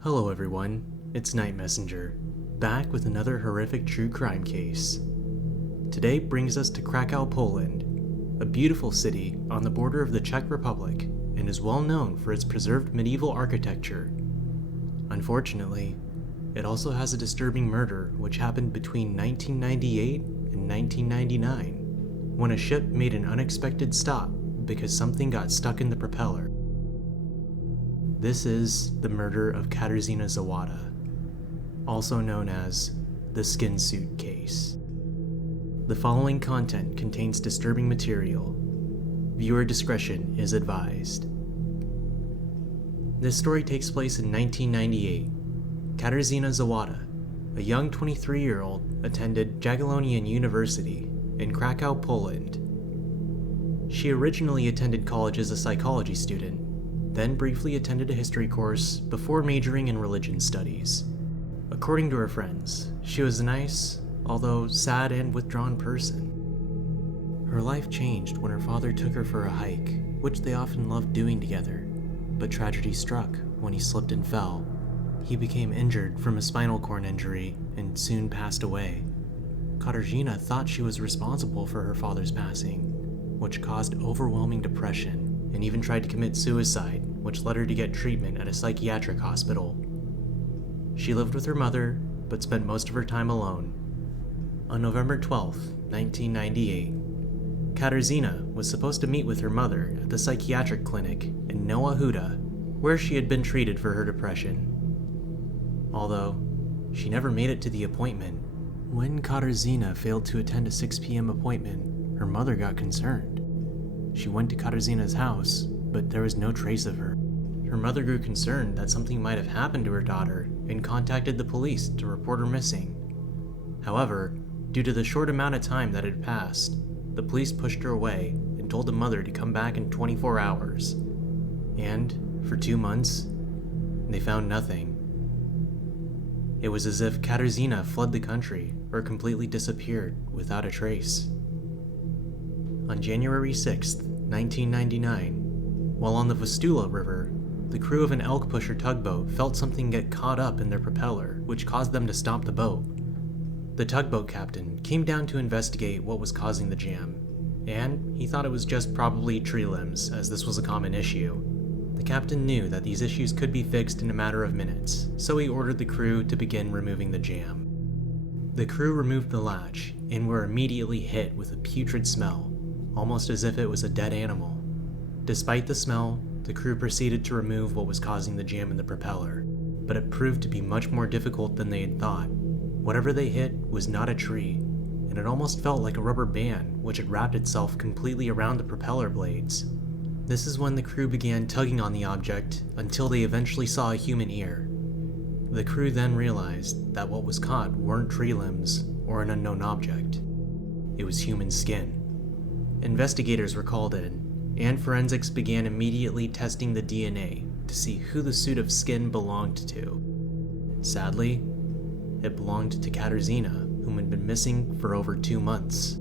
Hello everyone, it's Night Messenger, back with another horrific true crime case. Today brings us to Krakow, Poland, a beautiful city on the border of the Czech Republic and is well known for its preserved medieval architecture. Unfortunately, it also has a disturbing murder which happened between 1998 and 1999, when a ship made an unexpected stop because something got stuck in the propeller. This is the murder of Katarzyna Zowada, also known as the skin suit case. The following content contains disturbing material. Viewer discretion is advised. This story takes place in 1998. Katarzyna Zowada, a young 23-year-old, attended Jagiellonian University in Krakow, Poland. She originally attended college as a psychology student, then briefly attended a history course before majoring in religion studies. According to her friends, she was a nice, although sad and withdrawn person. Her life changed when her father took her for a hike, which they often loved doing together, but tragedy struck when he slipped and fell. He became injured from a spinal cord injury and soon passed away. Katarzyna thought she was responsible for her father's passing, which caused overwhelming depression, and even tried to commit suicide, which led her to get treatment at a psychiatric hospital. She lived with her mother, but spent most of her time alone. On November 12, 1998, Katarzyna was supposed to meet with her mother at the psychiatric clinic in Nowa Huta, where she had been treated for her depression. Although, she never made it to the appointment. When Katarzyna failed to attend a 6 p.m. appointment, her mother got concerned. She went to Katarzyna's house, but there was no trace of her. Her mother grew concerned that something might have happened to her daughter and contacted the police to report her missing. However, due to the short amount of time that had passed, the police pushed her away and told the mother to come back in 24 hours. And, for 2 months, they found nothing. It was as if Katarzyna fled the country or completely disappeared without a trace. On January 6, 1999, while on the Vistula River, the crew of an elk pusher tugboat felt something get caught up in their propeller, which caused them to stop the boat. The tugboat captain came down to investigate what was causing the jam, and he thought it was just probably tree limbs, as this was a common issue. The captain knew that these issues could be fixed in a matter of minutes, so he ordered the crew to begin removing the jam. The crew removed the latch and were immediately hit with a putrid smell, almost as if it was a dead animal. Despite the smell, the crew proceeded to remove what was causing the jam in the propeller, but it proved to be much more difficult than they had thought. Whatever they hit was not a tree, and it almost felt like a rubber band which had wrapped itself completely around the propeller blades. This is when the crew began tugging on the object until they eventually saw a human ear. The crew then realized that what was caught weren't tree limbs or an unknown object. It was human skin. Investigators were called in, and forensics began immediately testing the DNA to see who the suit of skin belonged to. Sadly, it belonged to Katarzyna, whom had been missing for over 2 months.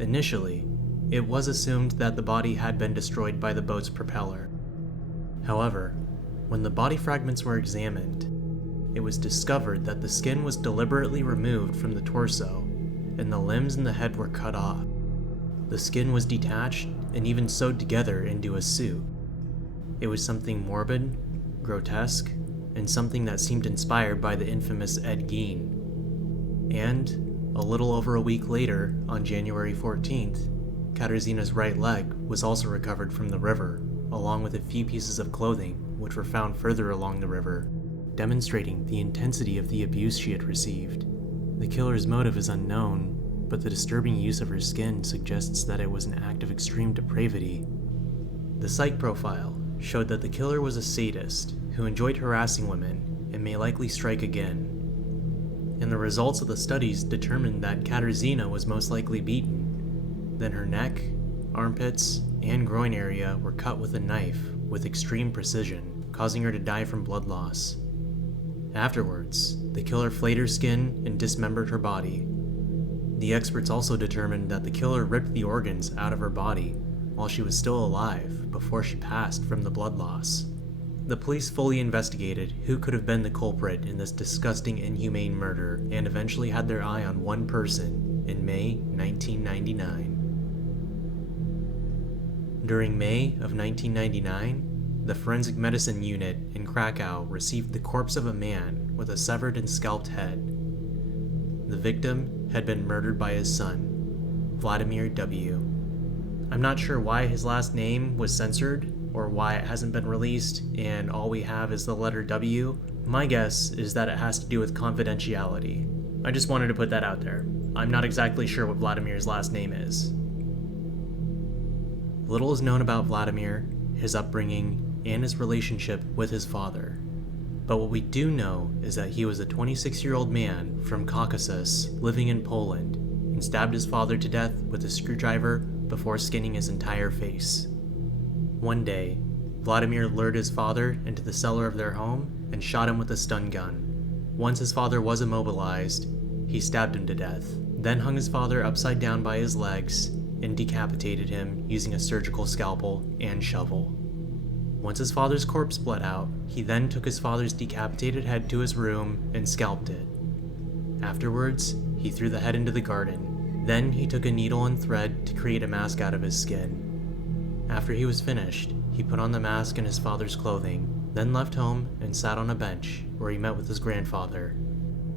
Initially, it was assumed that the body had been destroyed by the boat's propeller. However, when the body fragments were examined, it was discovered that the skin was deliberately removed from the torso, and the limbs and the head were cut off. The skin was detached and even sewed together into a suit. It was something morbid, grotesque, and something that seemed inspired by the infamous Ed Gein. And, a little over a week later, on January 14th, Katarzyna's right leg was also recovered from the river, along with a few pieces of clothing which were found further along the river, demonstrating the intensity of the abuse she had received. The killer's motive is unknown, but the disturbing use of her skin suggests that it was an act of extreme depravity. The psych profile showed that the killer was a sadist who enjoyed harassing women and may likely strike again. And the results of the studies determined that Katarzyna was most likely beaten. Then her neck, armpits, and groin area were cut with a knife with extreme precision, causing her to die from blood loss. Afterwards, the killer flayed her skin and dismembered her body. The experts also determined that the killer ripped the organs out of her body while she was still alive before she passed from the blood loss. The police fully investigated who could have been the culprit in this disgusting, inhumane murder and eventually had their eye on one person in May 1999. During May of 1999, the forensic medicine unit in Krakow received the corpse of a man with a severed and scalped head. The victim had been murdered by his son, Vladimir W. I'm not sure why his last name was censored or why it hasn't been released and all we have is the letter W. My guess is that it has to do with confidentiality. I just wanted to put that out there. I'm not exactly sure what Vladimir's last name is. Little is known about Vladimir, his upbringing, and his relationship with his father. But what we do know is that he was a 26-year-old man from Caucasus living in Poland and stabbed his father to death with a screwdriver before skinning his entire face. One day, Vladimir lured his father into the cellar of their home and shot him with a stun gun. Once his father was immobilized, he stabbed him to death, then hung his father upside down by his legs and decapitated him using a surgical scalpel and shovel. Once his father's corpse bled out, he then took his father's decapitated head to his room and scalped it. Afterwards, he threw the head into the garden. Then he took a needle and thread to create a mask out of his skin. After he was finished, he put on the mask and his father's clothing, then left home and sat on a bench where he met with his grandfather.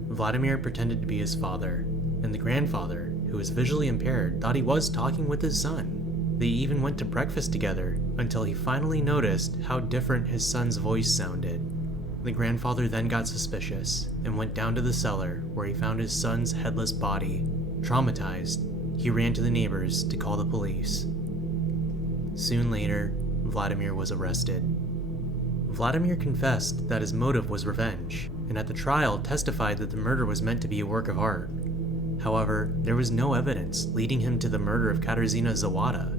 Vladimir pretended to be his father, and the grandfather, who was visually impaired, thought he was talking with his son. They even went to breakfast together until he finally noticed how different his son's voice sounded. The grandfather then got suspicious and went down to the cellar where he found his son's headless body. Traumatized, he ran to the neighbors to call the police. Soon later, Vladimir was arrested. Vladimir confessed that his motive was revenge, and at the trial testified that the murder was meant to be a work of art. However, there was no evidence leading him to the murder of Katarzyna Zowada.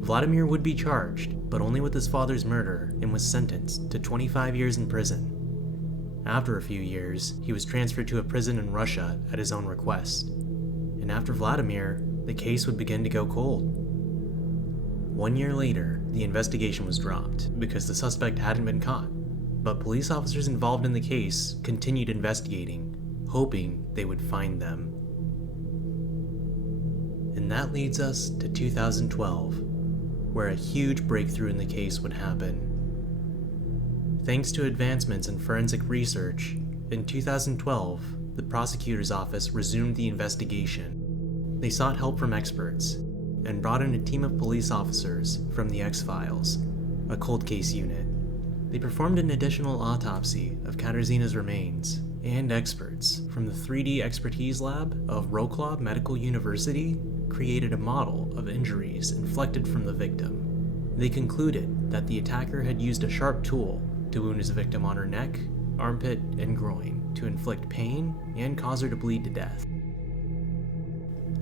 Vladimir would be charged, but only with his father's murder, and was sentenced to 25 years in prison. After a few years, he was transferred to a prison in Russia at his own request. And after Vladimir, the case would begin to go cold. 1 year later, the investigation was dropped because the suspect hadn't been caught, but police officers involved in the case continued investigating, hoping they would find them. And that leads us to 2012, where a huge breakthrough in the case would happen. Thanks to advancements in forensic research, in 2012, the prosecutor's office resumed the investigation. They sought help from experts and brought in a team of police officers from the X-Files, a cold case unit. They performed an additional autopsy of Katarzyna's remains, and experts from the 3D expertise lab of Wrocław Medical University created a model of injuries inflicted from the victim. They concluded that the attacker had used a sharp tool to wound his victim on her neck, armpit, and groin to inflict pain and cause her to bleed to death.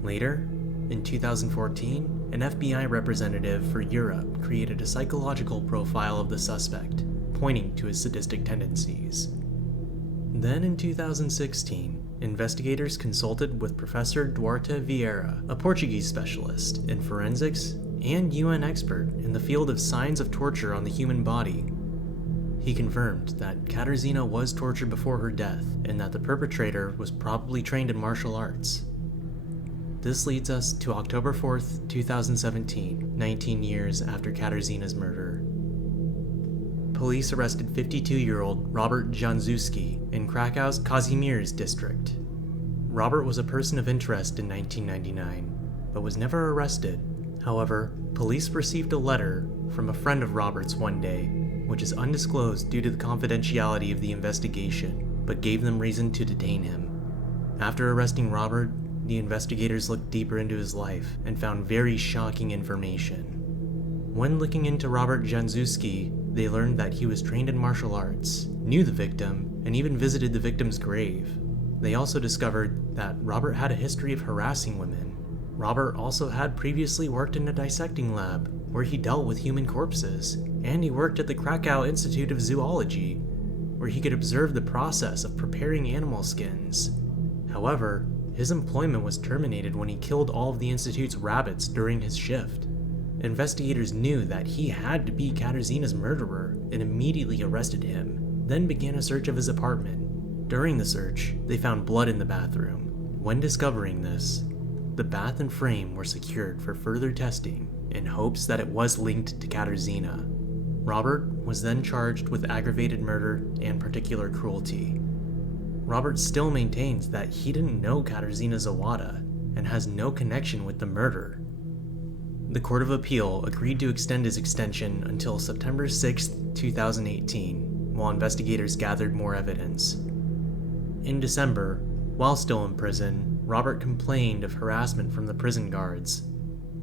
Later, in 2014, an FBI representative for Europe created a psychological profile of the suspect, pointing to his sadistic tendencies. Then in 2016, investigators consulted with Professor Duarte Vieira, a Portuguese specialist in forensics and UN expert in the field of signs of torture on the human body. He confirmed that Katarzyna was tortured before her death and that the perpetrator was probably trained in martial arts. This leads us to October 4th, 2017, 19 years after Katarzyna's murder. Police arrested 52-year-old Robert Januszewski in Krakow's Kazimierz district. Robert was a person of interest in 1999, but was never arrested. However, police received a letter from a friend of Robert's one day, which is undisclosed due to the confidentiality of the investigation, but gave them reason to detain him. After arresting Robert, the investigators looked deeper into his life and found very shocking information. When looking into Robert Januszewski, they learned that he was trained in martial arts, knew the victim, and even visited the victim's grave. They also discovered that Robert had a history of harassing women. Robert also had previously worked in a dissecting lab where he dealt with human corpses, and he worked at the Krakow Institute of Zoology, where he could observe the process of preparing animal skins. However, his employment was terminated when he killed all of the institute's rabbits during his shift. investigators knew that he had to be Katarzyna's murderer and immediately arrested him, then began a search of his apartment. During the search, they found blood in the bathroom. When discovering this, the bath and frame were secured for further testing in hopes that it was linked to Katarzyna. Robert was then charged with aggravated murder and particular cruelty. Robert still maintains that he didn't know Katarzyna Zowada and has no connection with the murder. The Court of Appeal agreed to extend his extension until September 6, 2018, while investigators gathered more evidence. In December, while still in prison, Robert complained of harassment from the prison guards.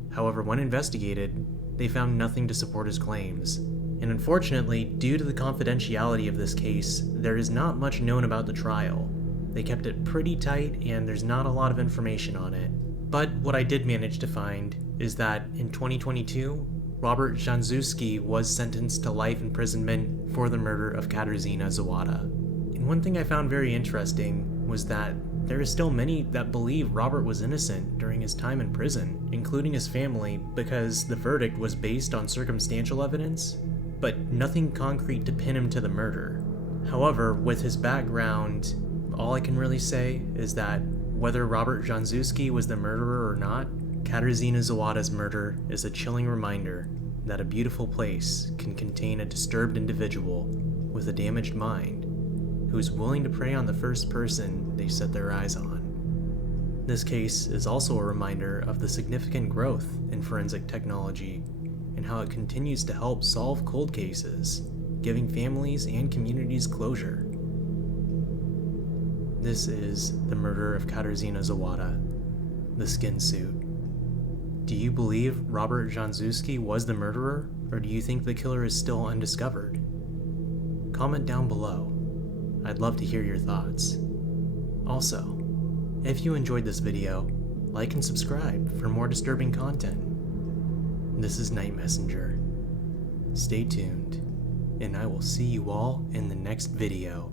However, when investigated, they found nothing to support his claims. And unfortunately, due to the confidentiality of this case, there is not much known about the trial. They kept it pretty tight and there's not a lot of information on it. But what I did manage to find is that in 2022, Robert Jankowski was sentenced to life imprisonment for the murder of Katarzyna Zowada. And one thing I found very interesting was that there are still many that believe Robert was innocent during his time in prison, including his family, because the verdict was based on circumstantial evidence, but nothing concrete to pin him to the murder. However, with his background, all I can really say is that whether Robert Jankowski was the murderer or not, Katarzyna Zowada's murder is a chilling reminder that a beautiful place can contain a disturbed individual with a damaged mind who is willing to prey on the first person they set their eyes on. This case is also a reminder of the significant growth in forensic technology and how it continues to help solve cold cases, giving families and communities closure. This is the murder of Katarzyna Zowada, the skin suit. Do you believe Robert Jankowski was the murderer, or do you think the killer is still undiscovered? Comment down below. I'd love to hear your thoughts. Also, if you enjoyed this video, like and subscribe for more disturbing content. This is Night Messenger. Stay tuned, and I will see you all in the next video.